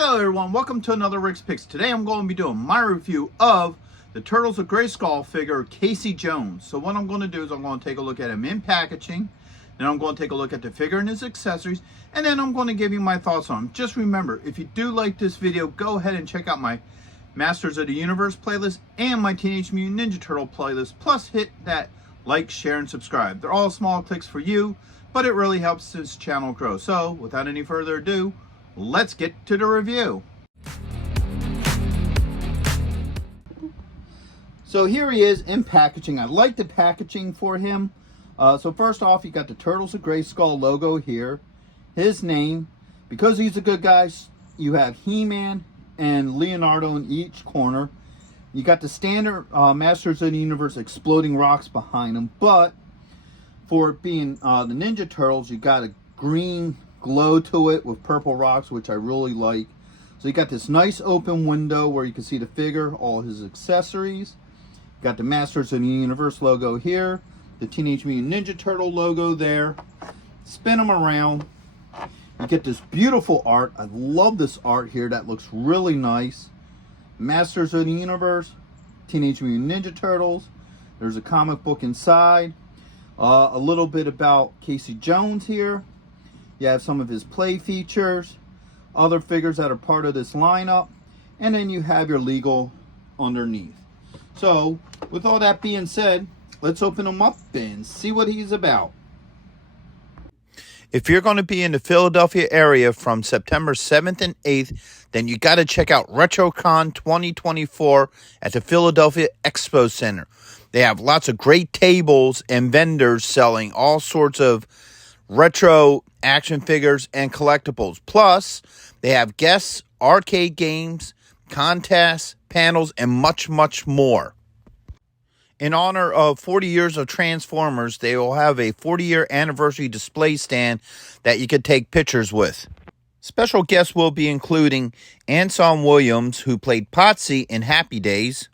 Hello everyone, welcome to another Rick's Picks. Today I'm going to be doing my review of the Turtles of Grayskull figure, Casey Jones. So what I'm going to do is I'm going to take a look at him in packaging, then I'm going to take a look at the figure and his accessories, and then I'm going to give you my thoughts on him. Just remember, if you do like this video, go ahead and check out my Masters of the Universe playlist and my Teenage Mutant Ninja Turtle playlist, plus hit that like, share, and subscribe. They're all small clicks for you, but it really helps this channel grow. So without any further ado, let's get to the review. So here he is in packaging. I like the packaging for him. So first off, you got the Turtles of Grayskull logo here. His name, because he's a good guy, you have He-Man and Leonardo in each corner. You got the standard Masters of the Universe exploding rocks behind him, but for it being the Ninja Turtles, you got a green glow to it with purple rocks, which I really like. So you got this nice open window where you can see the figure, all his accessories. You got the Masters of the Universe logo here, the Teenage Mutant Ninja Turtle logo there. Spin them around. You get this beautiful art. I love this art here. That looks really nice. Masters of the Universe, Teenage Mutant Ninja Turtles. There's a comic book inside. A little bit about Casey Jones here. You have some of his play features, other figures that are part of this lineup, and then you have your legal underneath. So, with all that being said, let's open him up and see what he's about. If you're going to be in the Philadelphia area from September 7th and 8th, then you got to check out RetroCon 2024 at the Philadelphia Expo Center. They have lots of great tables and vendors selling all sorts of retro action figures and collectibles. Plus, they have guests, arcade games, contests, panels, and much, much more. In honor of 40 years of Transformers, they will have a 40-year anniversary display stand that you could take pictures with. Special guests will be including Anson Williams, who played Potsy in Happy Days,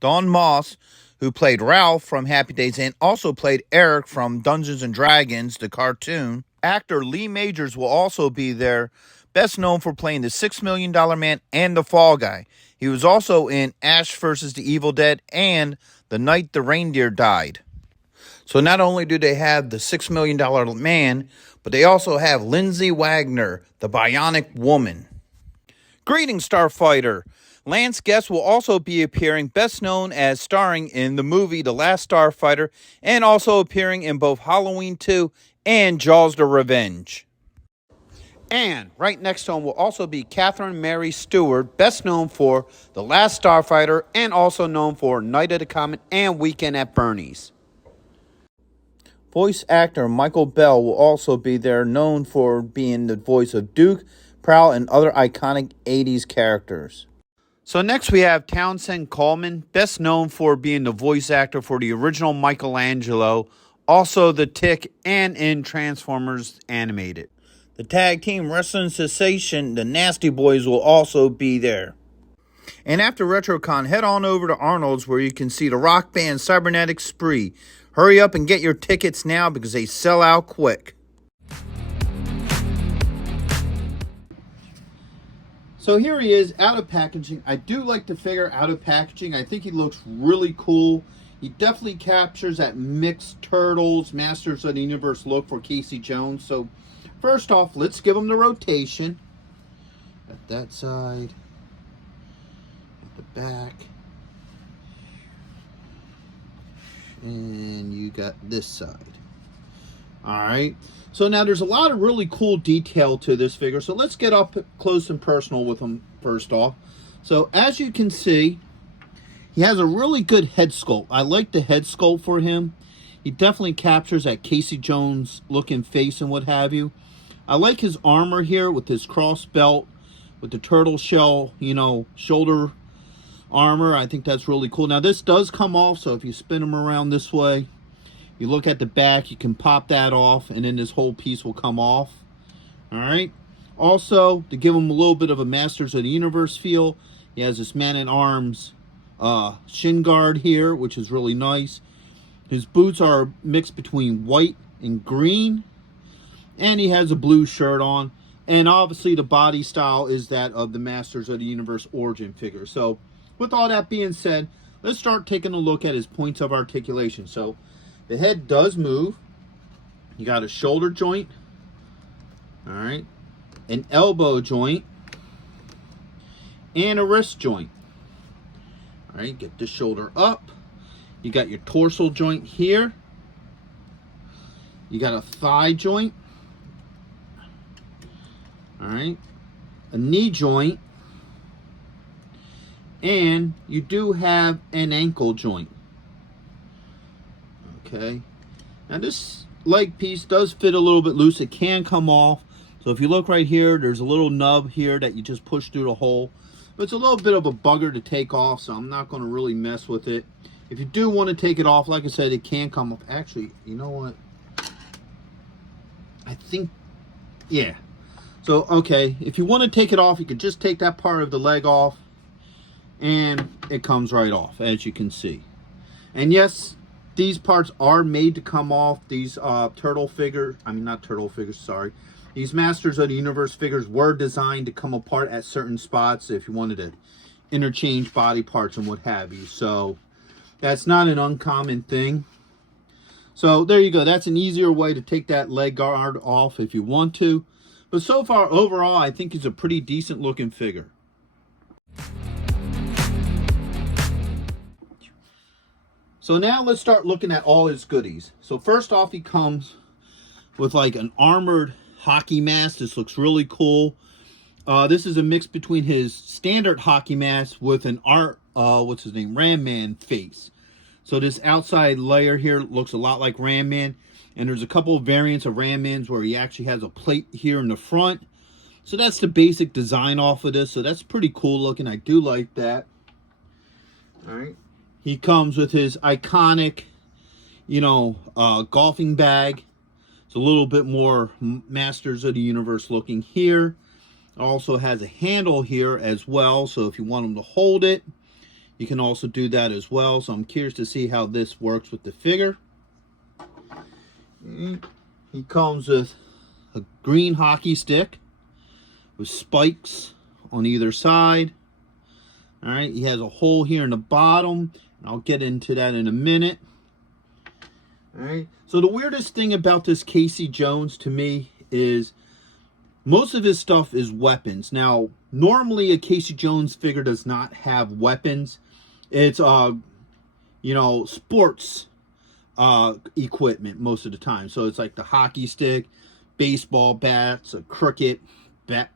Don Moss, who played Ralph from Happy Days and also played Eric from Dungeons & Dragons, the cartoon. Actor Lee Majors will also be there, best known for playing the $6 Million Man and the Fall Guy. He was also in Ash vs. the Evil Dead and The Night the Reindeer Died. So not only do they have the $6 Million Man, but they also have Lindsay Wagner, the Bionic Woman. Greetings, Starfighter! Lance Guest will also be appearing, best known as starring in the movie The Last Starfighter, and also appearing in both Halloween 2 and Jaws the Revenge. And right next to him will also be Catherine Mary Stewart, best known for The Last Starfighter and also known for Night of the Comet and Weekend at Bernie's. Voice actor Michael Bell will also be there, known for being the voice of Duke, Prowl, and other iconic 80s characters. So next we have Townsend Coleman, best known for being the voice actor for the original Michelangelo, also the Tick, and in Transformers Animated. The tag team wrestling sensation, the Nasty Boys, will also be there. And after RetroCon, head on over to Arnold's where you can see the rock band Cybernetic Spree. Hurry up and get your tickets now because they sell out quick. So here he is out of packaging. I do like the figure out of packaging. I think he looks really cool. He definitely captures that mixed Turtles, Masters of the Universe look for Casey Jones. So first off, let's give him the rotation. At that side, at the back, and you got this side. Alright, so now there's a lot of really cool detail to this figure, so let's get up close and personal with him first off. So as you can see, he has a really good head sculpt. I like the head sculpt for him. He definitely captures that Casey Jones looking face and what have you. I like his armor here with his cross belt, with the turtle shell, you know, shoulder armor. I think that's really cool. Now this does come off, so if you spin him around this way, you look at the back, you can pop that off, and then this whole piece will come off. Alright. Also, to give him a little bit of a Masters of the Universe feel, he has this Man-at-Arms shin guard here, which is really nice. His boots are mixed between white and green. And he has a blue shirt on. And obviously the body style is that of the Masters of the Universe origin figure. So with all that being said, let's start taking a look at his points of articulation. So the head does move. You got a shoulder joint, all right, an elbow joint, and a wrist joint. All right, get the shoulder up. You got your torso joint here. You got a thigh joint. All right, a knee joint, and you do have an ankle joint. Okay, now this leg piece does fit a little bit loose. It can come off. So if you look right here, there's a little nub here that you just push through the hole. But it's a little bit of a bugger to take off, so I'm not going to really mess with it. If you do want to take it off, like I said, it can come off. Actually, you know what? I think, yeah. So, okay, if you want to take it off, you can just take that part of the leg off, and it comes right off, as you can see. And yes, these parts are made to come off. These turtle figures, I mean, not turtle figures, sorry. These Masters of the Universe figures were designed to come apart at certain spots if you wanted to interchange body parts and what have you. So, that's not an uncommon thing. So, there you go. That's an easier way to take that leg guard off if you want to. But so far, overall, I think he's a pretty decent looking figure. So now let's start looking at all his goodies. So first off, he comes with like an armored hockey mask. This looks really cool. This is a mix between his standard hockey mask with an what's his name, Ram Man face. So this outside layer here looks a lot like Ram Man. And there's a couple of variants of Ram Mans where he actually has a plate here in the front. So that's the basic design off of this. So that's pretty cool looking. I do like that. All right. He comes with his iconic, golfing bag. It's a little bit more Masters of the Universe looking here. It also has a handle here as well. So if you want him to hold it, you can also do that as well. So I'm curious to see how this works with the figure. He comes with a green hockey stick with spikes on either side. All right, he has a hole here in the bottom. And I'll get into that in a minute. All right, so the weirdest thing about this Casey Jones to me is most of his stuff is weapons. Now, normally a Casey Jones figure does not have weapons. It's, sports equipment most of the time. So it's like the hockey stick, baseball bats, a cricket bat.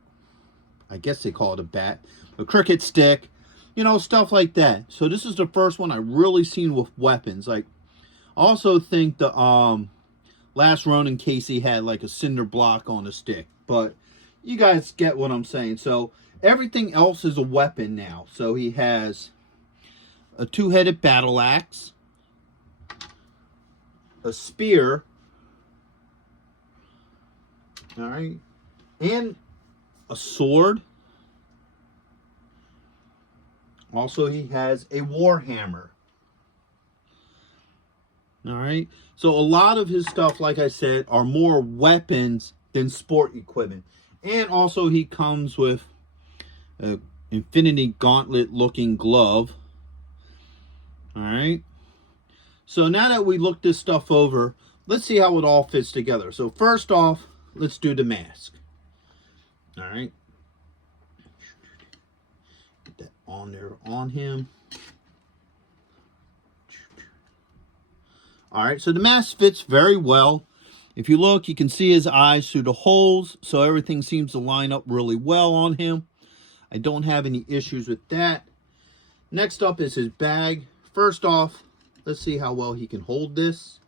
I guess they call it a bat. A cricket stick, stuff like that. So this is the first one I really seen with weapons. Like, I also think the last Ronin Casey had like a cinder block on a stick. But you guys get what I'm saying. So everything else is a weapon now. So he has a two-headed battle axe, a spear, all right, and a sword. Also, he has a war hammer. All right, so a lot of his stuff, like I said, are more weapons than sport equipment. And also, he comes with an Infinity Gauntlet looking glove. All right. So now that we looked this stuff over, let's see how it all fits together. So first off, let's do the mask. All right. Get that on there on him. All right, so the mask fits very well. If you look, you can see his eyes through the holes, so everything seems to line up really well on him. I don't have any issues with that. Next up is his bag. First off, let's see how well he can hold this.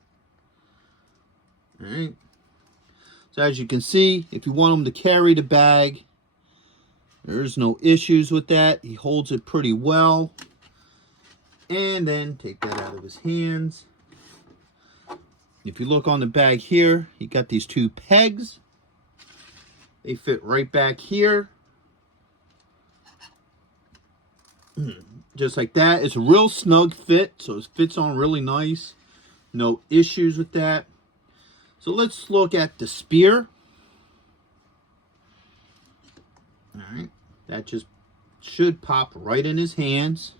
All right. So as you can see, if you want him to carry the bag, there's no issues with that. He holds it pretty well. And then take that out of his hands. If you look on the bag here, you got these two pegs. They fit right back here. Just like that. It's a real snug fit, so it fits on really nice. No issues with that. So let's look at the spear. Alright, that just should pop right in his hands.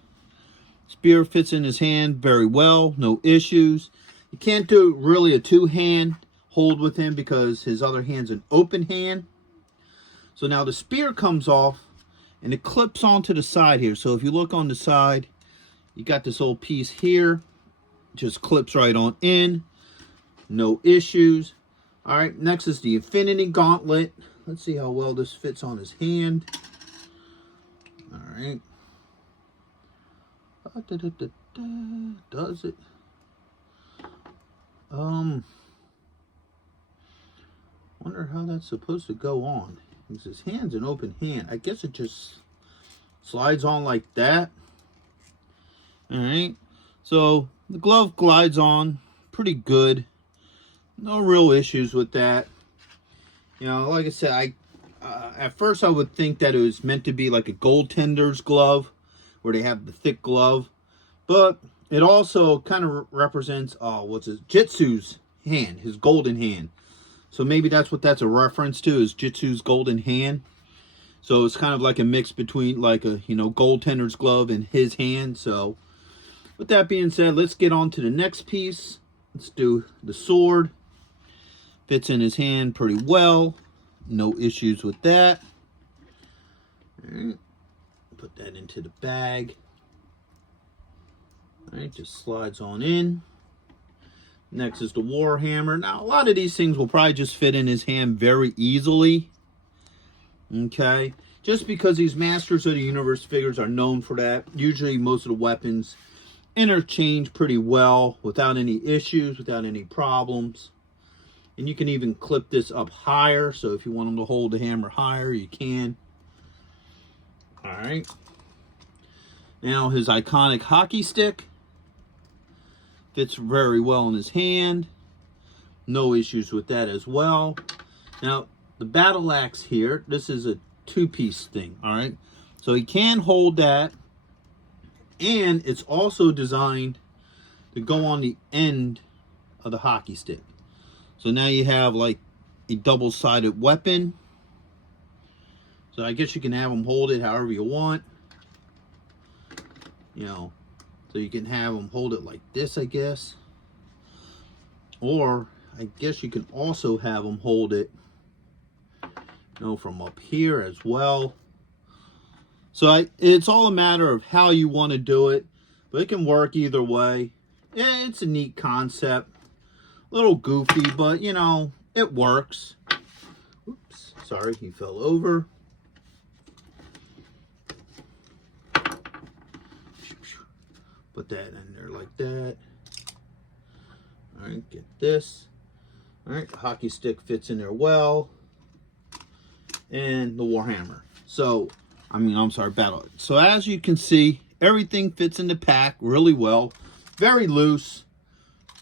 Spear fits in his hand very well, no issues. You can't do really a two-hand hold with him because his other hand's an open hand. So now the spear comes off and it clips onto the side here. So if you look on the side, you got this old piece here. Just clips right on in. No issues. Alright, next is the Infinity Gauntlet. Let's see how well this fits on his hand. Alright. Does it? Wonder how that's supposed to go on. Because his hand's an open hand. I guess it just slides on like that. Alright. So the glove glides on pretty good. No real issues with that. You know, like I said, at first I would think that it was meant to be like a goaltender's glove, where they have the thick glove, but it also kind of represents Jitsu's hand, his golden hand. So maybe that's what that's a reference to, is Jitsu's golden hand. So it's kind of like a mix between like a, you know, goaltender's glove and his hand. So with that being said, let's get on to the next piece. Let's do the sword. Fits in his hand pretty well. No issues with that. All right. Put that into the bag. All right, just slides on in. Next is the Warhammer. Now, a lot of these things will probably just fit in his hand very easily. Okay. Just because these Masters of the Universe figures are known for that. Usually most of the weapons interchange pretty well without any issues, without any problems. And you can even clip this up higher. So if you want them to hold the hammer higher, you can. Alright. Now his iconic hockey stick. Fits very well in his hand. No issues with that as well. Now, the battle axe here, this is a two-piece thing, alright? So he can hold that. And it's also designed to go on the end of the hockey stick. So now you have like a double-sided weapon. So I guess you can have them hold it however you want. You know, so you can have them hold it like this, I guess. Or I guess you can also have them hold it, you know, from up here as well. So it's all a matter of how you want to do it. But it can work either way. Yeah, it's a neat concept. A little goofy, but, you know, it works. Oops, sorry, he fell over. Put that in there like that. All right, get this. All right, the hockey stick fits in there well. And the Warhammer. So, battle. So as you can see, everything fits in the pack really well. Very loose.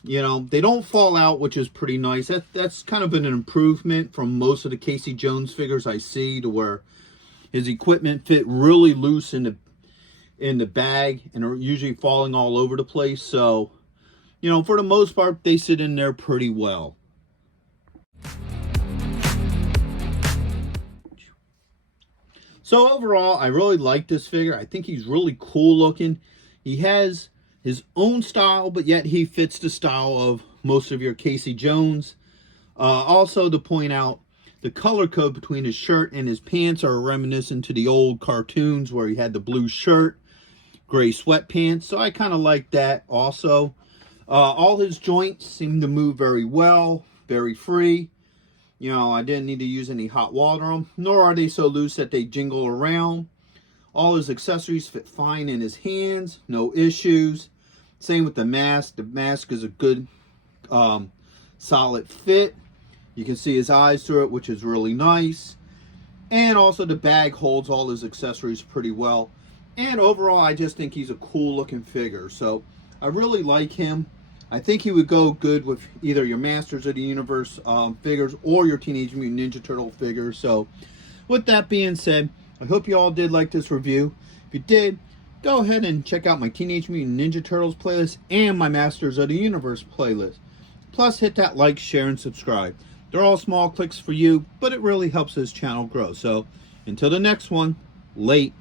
You know, they don't fall out, which is pretty nice. That's kind of an improvement from most of the Casey Jones figures I see, to where his equipment fit really loose in the bag and are usually falling all over the place. So, you know, for the most part, they sit in there pretty well. So overall, I really like this figure. I think he's really cool looking. He has his own style, but yet he fits the style of most of your Casey Jones. Also to point out, the color code between his shirt and his pants are reminiscent to the old cartoons where he had the blue shirt, gray sweatpants. So I kind of like that also. All his joints seem to move very well, very free. You know, I didn't need to use any hot water on them, nor are they so loose that they jingle around. All his accessories fit fine in his hands, no issues. Same with the mask. The mask is a good, solid fit. You can see his eyes through it, which is really nice. And also the bag holds all his accessories pretty well. And overall, I just think he's a cool looking figure. So I really like him. I think he would go good with either your Masters of the Universe figures or your Teenage Mutant Ninja Turtle figures. So with that being said, I hope you all did like this review. If you did, go ahead and check out my Teenage Mutant Ninja Turtles playlist and my Masters of the Universe playlist. Plus, hit that like, share, and subscribe. They're all small clicks for you, but it really helps this channel grow. So, Until the next one, late.